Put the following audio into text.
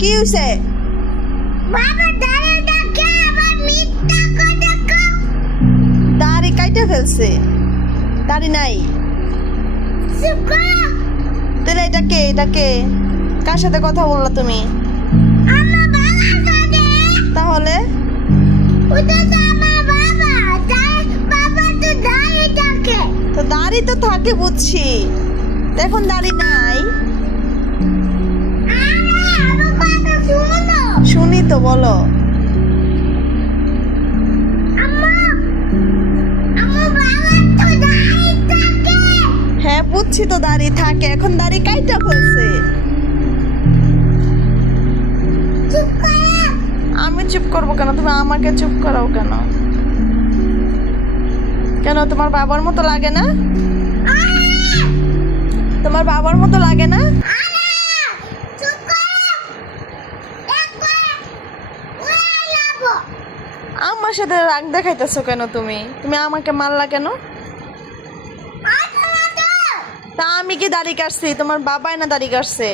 কি হইছে? বাবা দাঁড়িয়ে আবার মিথ্যা কথা কও। দাড়ি কাইটা ফেলছে, দাড়ি নাই। চুপ করো। তাহলে এটা কে? কার সাথে কথা বললা তুমি? আমার বাবার সাথে। তাহলে ওটা তো আমার বাবা। তাই বাবা তো দাঁড়িয়ে থাকে। তো দাড়ি তো থাকে বুঝছি, তো এখন দাড়ি নাই। আরে আমার কথা শোনো। শুনি তো, বলো। আমার বাবা তো দাঁড়িয়ে থাকে। হ্যাঁ বুঝছি তো দাড়ি থাকে, এখন দাড়ি কাইটা ফেলছে। চুপ করো। আমি চুপ করবো কেন? তুমি আমাকে চুপ করাও কেন? কেন তোমার বাবার মতো লাগে না? তোমার বাবার মতো লাগে না? চুপ করো। একবার উড়ে যাবো। আমার সাথে রাগ দেখাইতেছো কেন তুমি? তুমি আমাকে মারলা কেন? তা আমি কি দাড়ি কাটছি? তোমার বাবাই না দাড়ি কাটছে।